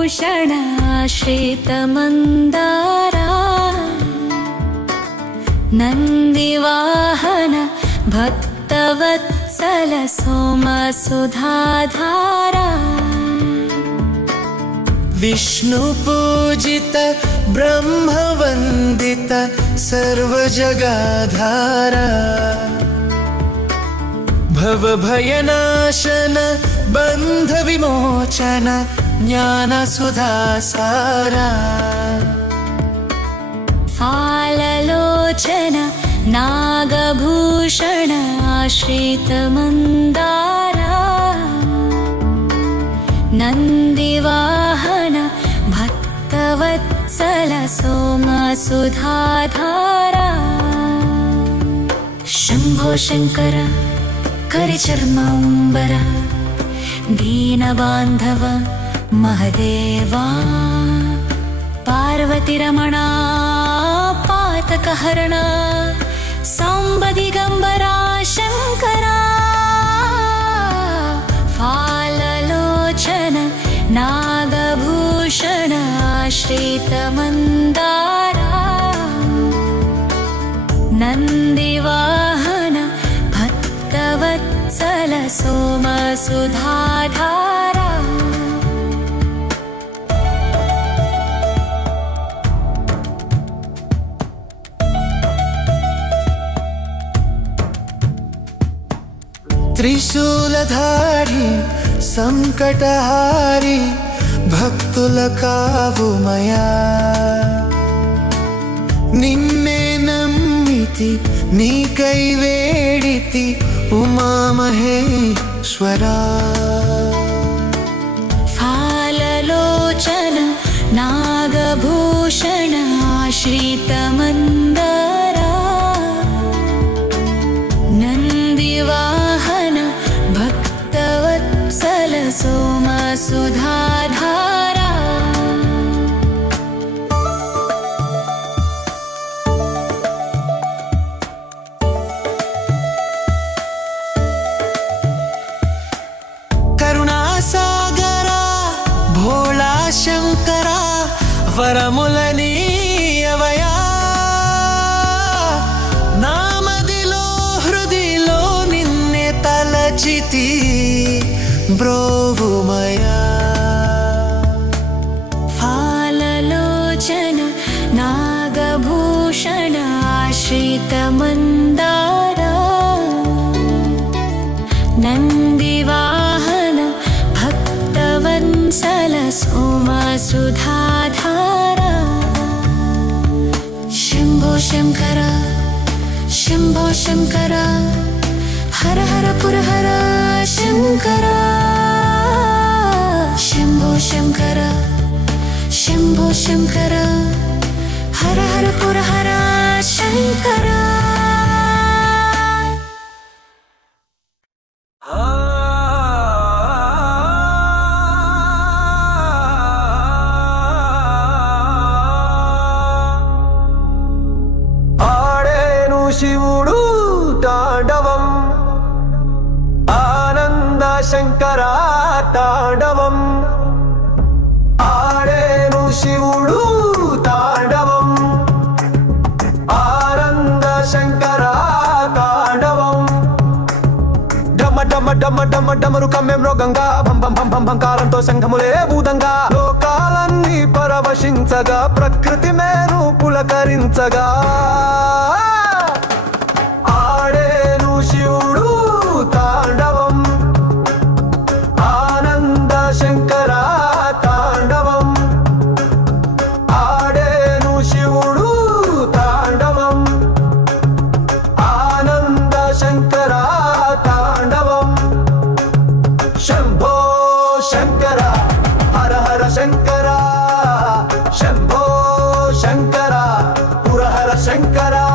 नागभूषण श्वेतमन्दारा नन्दिवाहन भक्तवत्सल सोमसुधाधारा विष्णुपूजित ब्रह्मवन्दित सर्वजगाधारा भवभयनाशन बन्धविमोचन ज्ञानसुधासारा फाललोचन नागभूषण आश्रितमन्दारा नन्दिवाहन भक्तवत्सल सोमसुधाधारा शम्भो शङ्कर करिचर्माम्बर दीनबान्धव महदेवा पार्वतीरमणा पातकहरणा सांब दिगम्बरा शङ्करा फाललोचन नागभूषण आश्रितमन्दारा नन्दिवाहन भक्तवत्सल सोमसुधाधारा त्रिशूलधारी संकटहारी भक्तुल कावुमया निन्ने नम्मिति नीकै वेडिति उमा महेश्वरा फाललोचन नागभूषण आश्रितमन्दारा नन्दिवाहन भक्तवत्सल सोमसुधाधारा करुणासागरा भोला शंकरा वरमुलनीयवया नामदिलो हृदिलो निन्ने तलचिति ब्रोवुमया फाललोचन नागभूषण आश्रितमन्दारा नन्दिवाहन भक्तवत्सल सोमसुधाधारा शम्भो शङ्कर शम्भो शङ्कर हर हर पुरहर शङ्कर शम्भो शङ्कर शम्भो शङ्कर हर हर पुरहर शङ्कर शिवुडु तांडवं आनंद शंकरा तांडवं आडेनु शिवुडु तांडवं आनंद शंकरा तांडवं डम डम डम डम डमरुकमे मृगंगा भं भं भं भं भंकाరంతో సంఘములే భూతంగా లోకాలన్నీ పరవశించగా ప్రకృతి మేరు పులకరించగా शिवुडु तांडवं आनंद शंकरा तांडवं आडेनु शिवुडु तांडवं आनंद शंकरा तांडवं शंभो शंकरा हर हर शंकरा शंभो शंकरा पुरहर शंकरा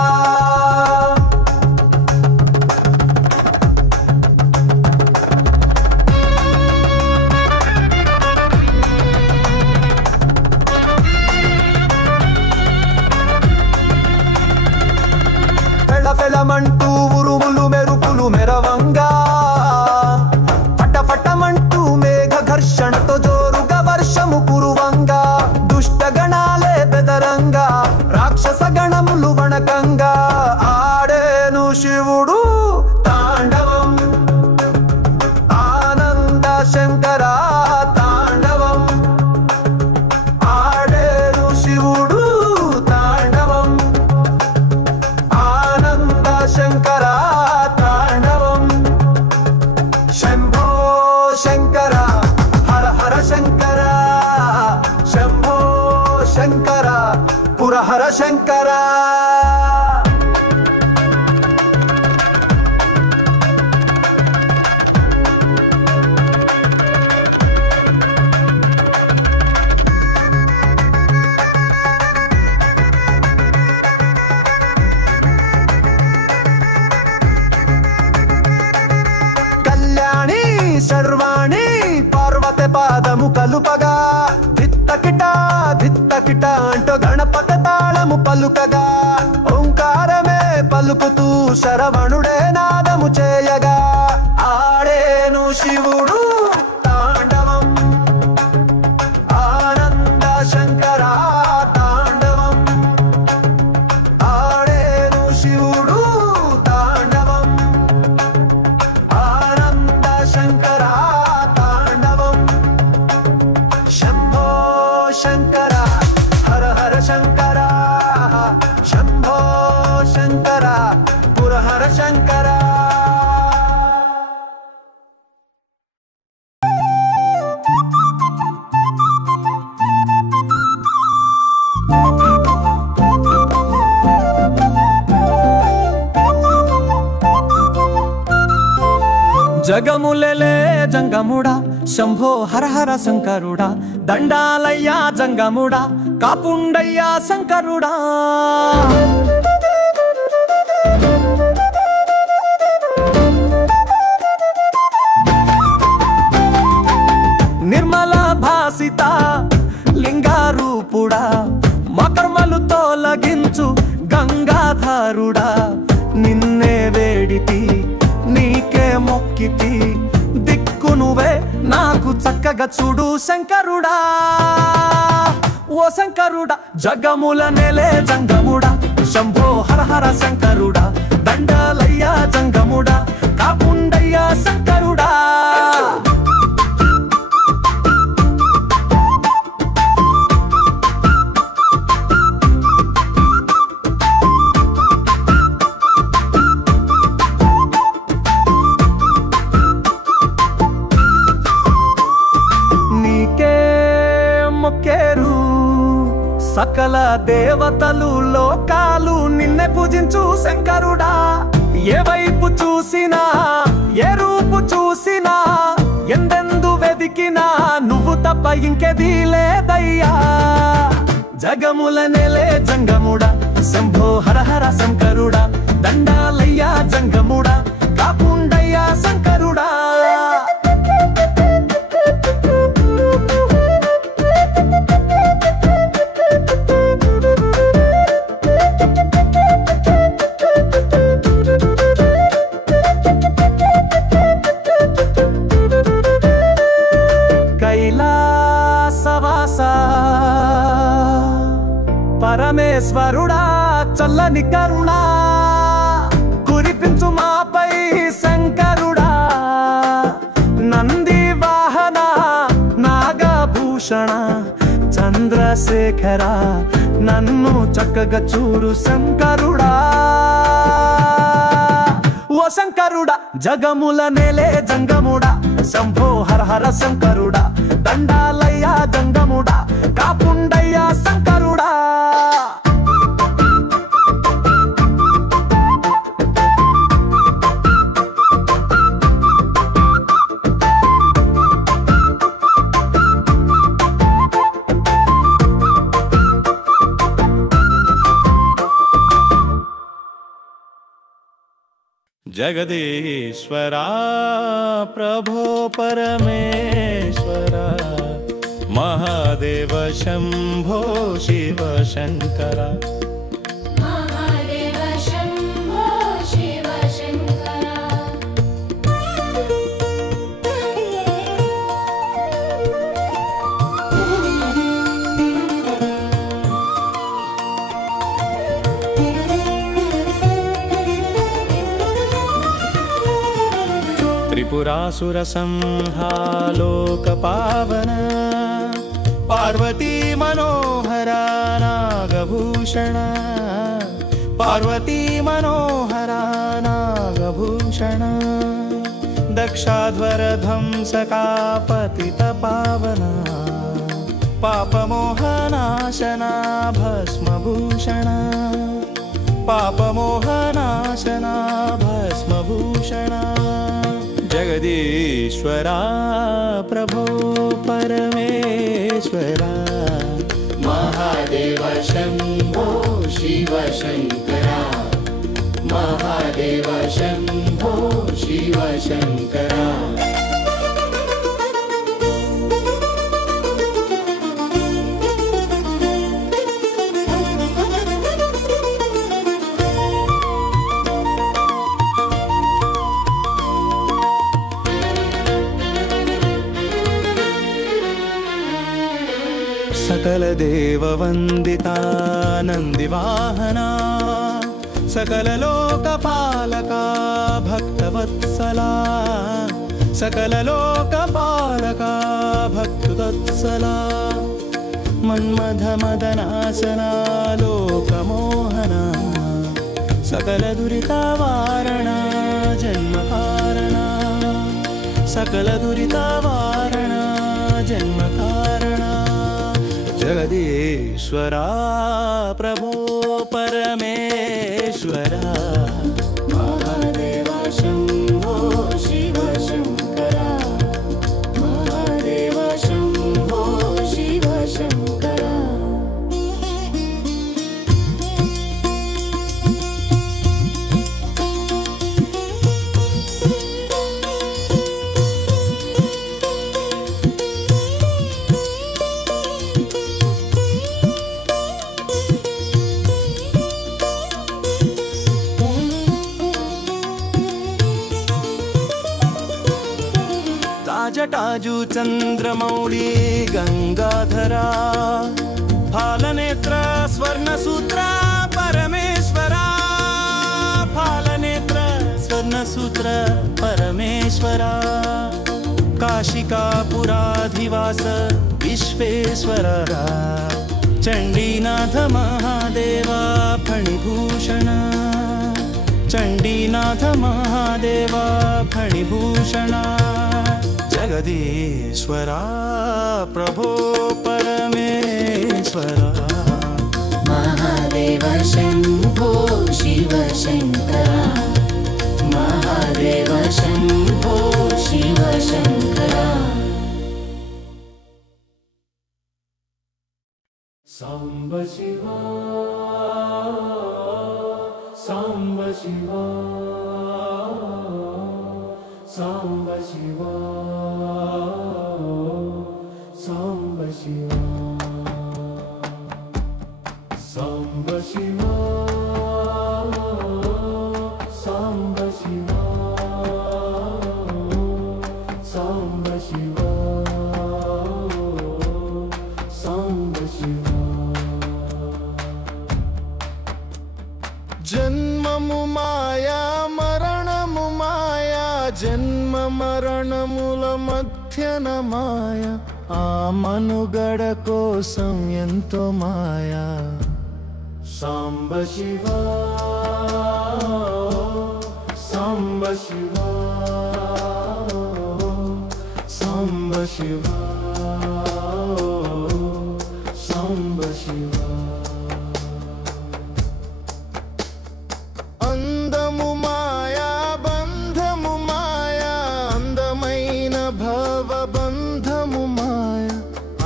పురహర శంకర శర్వాణి పార్వతి పాదము కలుపగా ధిత్తకిట అంటూ గణపతి తాళము పలుకగా ఓంకారమే పలుకుతూ శరవణుడే నాదము చేయగా ఆడేను శివుడు తాండవం ఆనంద శంకర తాండవం ఆడేను శివుడు తాండవం ఆనంద శంకర తాండవం శంభో శంకర హర హర శంకర శంభో శంకర పురహర శంకర జగములెలే జంగముడా శంభో హర హర శంకరుడా దండాలయ్యా జంగముడా కాపుండయ్యా శంకరుడా నిర్మల భాసిత లింగారూపుడా మకర్మలు తొలగించు గంగాధారుడా నిన్నే వేడితి నీకే మొక్కితి దిక్కు నువ్వే నాకు చక్కగా చూడు శంకరుడా ఓ శంకరుడా జగముల నెలే జంగముడా శంభో హర హర శంకరుడా దండాలయ్యా జంగముడా కాపుండయ్యా శంకరుడా సకల దేవతలు లోకాలు నిన్నే పూజించు శంకరుడా ఏ వైపు చూసినా ఏ రూపు చూసినా ఎందెందు వెదికినా నువ్వు తప్ప ఇంకెది లేదయ్యా జగముల నెలే జంగముడా శంభో హర హర శంకరుడా దండాలయ్యా జంగముడా కాపుండయ్యా శంకరుడా పరమేశ్వరుడా చల్లని కరుణా కురిపించు మాపై శంకరుడా నంది వాహన నాగభూషణ చంద్రశేఖర నన్ను చక్కగా చూడు శంకరుడా ఓ శంకరుడా జగముల నేలే జంగముడా శంభో హర హర శంకరుడా దండాలయ్యా జంగముడా కాపుండయ్యా శంకరుడా जगदीश्वरा प्रभो परमेश्वरा महादेव शंभो शिव शंकरा महादेव शंभो शिव शंकरा त्रिपुरासुर संहालोक पावन पार्वती मनोहरा नागभूषण पार्वती मनोहरा नागभूषण दक्षाध्वर ध्वंसका पतित पावना पापमोहनाशना भस्मभूषण पापमोहनाशना भस्मभूषण जगदीश्वरा प्रभो परमेश्वरा महादेव शंभो शिव शंकरा महादेव शंभो शिव शंकरा सकल देव वंदिता नंदिवाहना सकल लोकपालका भक्तवत्सला सकल लोकपालका भक्तवत्सला मन्मथ मदनासना लोकमोहना सकल दुरितावारणा जन्मकारणा सकल दुरितावारणा जन्मकारणा जगदीश्वरा प्रभो परमेश्वरा महादेव शंभो शिव शंकरा महादेव शंभो शिव शंकरा जटाजु चंद्रमौली गंगाधरा फालनेत्र स्वर्णसूत्र परमेश्वरा फालनेत्र स्वर्णसूत्र परमेश्वरा काशिकापुराधिवास विश्वेश्वरा चंडीनाथ महादेवा फणिभूषण चंडीनाथ महादेवा फणिभूषण जगदीश्वरा प्रभो परमेश्वरा महादेव शंभो शिव शंकरा महादेव शंभो शिव शंकरा सांब शिवा सांब शिवा सांब शिवा सांब शिवा सांब शिवा सांब शिवा सांब शिवा सांब शिवा जन्ममु माया मरणमु माया जन्म मरणमुल मध्यन माया आ मनुगड कोसं ఎంతో మాయా सांब शिवा सांब शिवा सांब शिवा सांब शिवा అందము మాయా బంధము మాయా అందమైన భవబంధము మాయా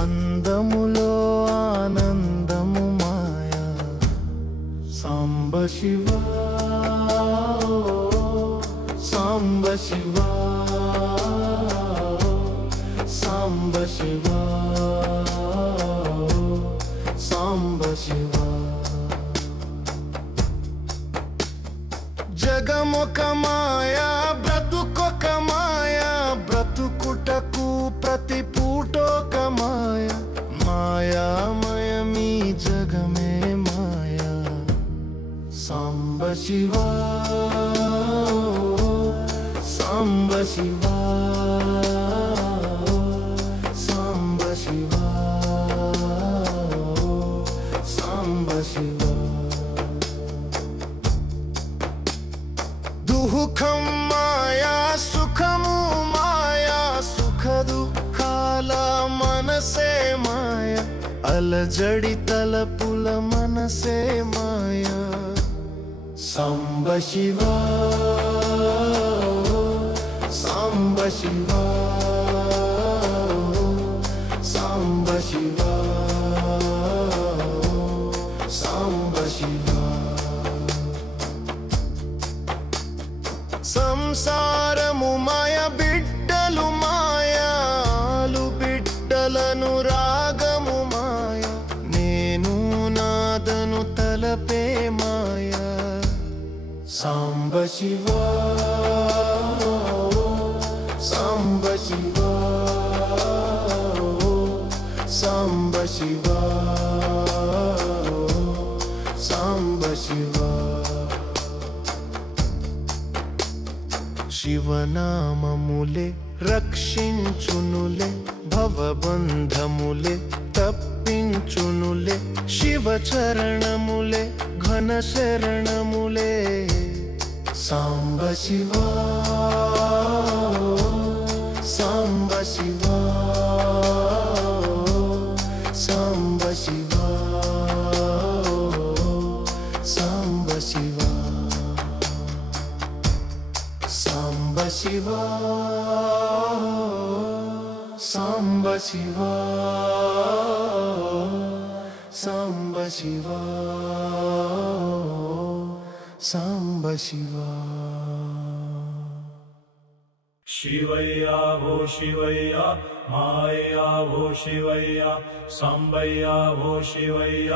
అందములో ఆనందము మాయా सांब शिवा सांब शिवा सांब शिवा सांब शिवा జగమొక మాయా బ్రతుకొక మాయా బ్రతుకుటకు ప్రతి పూటొక మాయా మాయామయమీ జగమే మాయా सांब शिवा सांब शिवा सांब शिवा सांब शिवा दुःखं माया सुखमु माया सुख दुःखाला मनसे माया అలజడి తలపుల మనసే మాయా సాంబ శివా సాంబ శివా సాంబ శివా సాంబ శివా సంసారము మాయ బిడ్డలు మాయాలు బిడ్డలను రాగము మాయ నేను నాదను తలపే మాయా సాంబ శివా సాంబ శివా సాంబ శివా సాంబ శివా శివనామములే రక్షించునులే భవబంధములే తప్పించునులే శివచరణములే ఘన శరణములే సాంబ శివా సాంబ శివా సాంబ శివా సాంబ శివా సాంబ శివా సాంబ శివా సాంబ శివా సాంబ శివా శివయ్య ఓ శివయ్య మాయ ఓ శివయ్య సాంబయ్య ఓ శివయ్య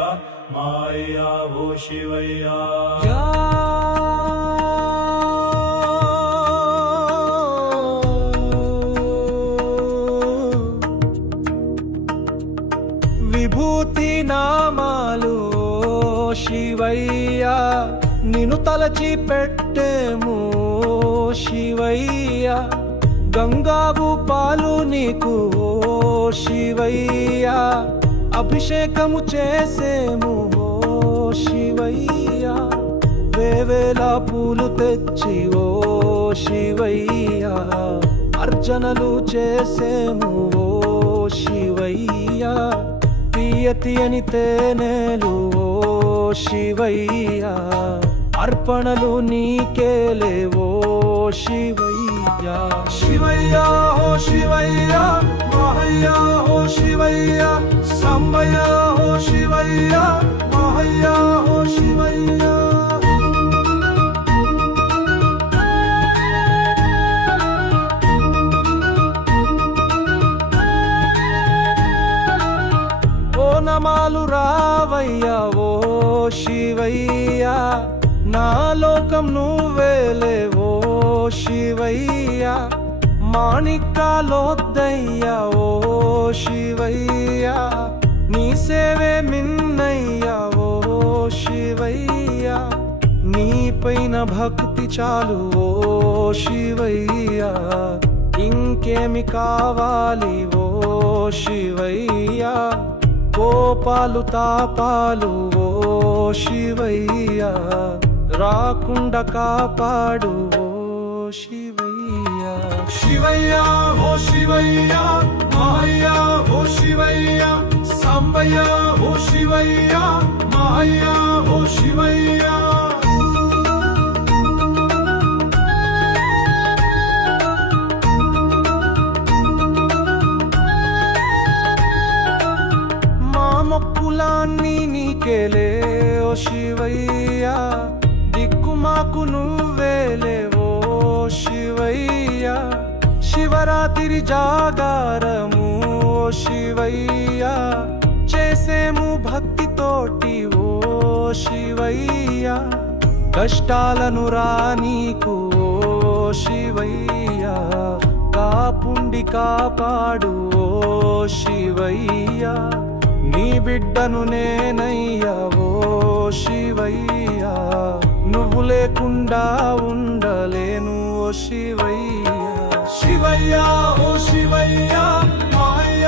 మాయ ఓ శివయ్య విభూతి నామాలు శివయ్య నిన్ను తలచి పెట్టేము శివయ్య గంగావు పాలు నీకు శివయ్య అభిషేకము చేసేము శివయ్య వేవేల పూలు తెచ్చి ఓ శివయ్య అర్చనలు చేసేము ఓ శివయ్య తీయ తీయని తేనెలు ఓ శివయ్య అర్పణలు నీకేలే ఓ శివయ్య శివయ్య ఓ శివయ్య మహయ్య ఓ శివయ్య సాంబయ్య ఓ శివయ్య మహయ్య ఓ శివయ్య నమాలు రావయ్యా ఓ శివయ్య నా లోకం నువ్వేలే ఓ శివయ్య మాణిక్యాలొద్దయ్యా ఓ శివయ్య నీ సేవే మిన్నయ్యా ఓ శివయ్య నీ పైన భక్తి చాలు ఓ శివయ్య ఇంకేమి కావాలి ఓ శివయ్య కోపాలు తాపాలు ఓ శివయ్య రాకుండా కాపాడు ఓ శివయ్య శివయ్య ఓ శివయ్య మాయ ఓ శివయ్య సాంబయ్య ఓ శివయ్య మాయ ఓ శివయ్య మొక్కులాన్ని నీకేలే ఓ శివయ్య దిక్కు మాకు నువ్వేలే ఓ శివయ్య శివరాత్రి జాగారము ఓ శివయ్య చేసేము భక్తితోటి ఓ శివయ్య కష్టాలను రానీకు ఓ శివయ్య కాపుండి కాపాడు ఓ శివయ్య నీ బిడ్డను నేనయ్యా ఓ శివయ్య నువ్వు లేకుండా ఉండలేను ఓ శివయ్య శివయ్య ఓ శివయ్య మాయ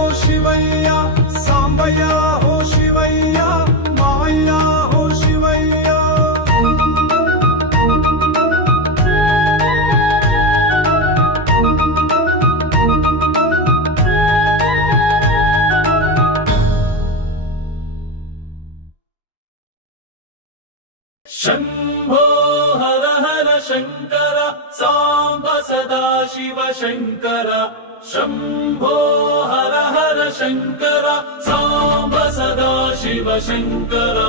ఓ శివయ్య సాంబయ్య ఓ శివయ్య మాయ ఓ శివయ్య शम्भो हर हर शङ्कर साम्ब सदा शिव शङ्कर शम्भो हर हर शङ्कर साम्ब सदा शिव शङ्कर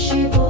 शिवोऽहं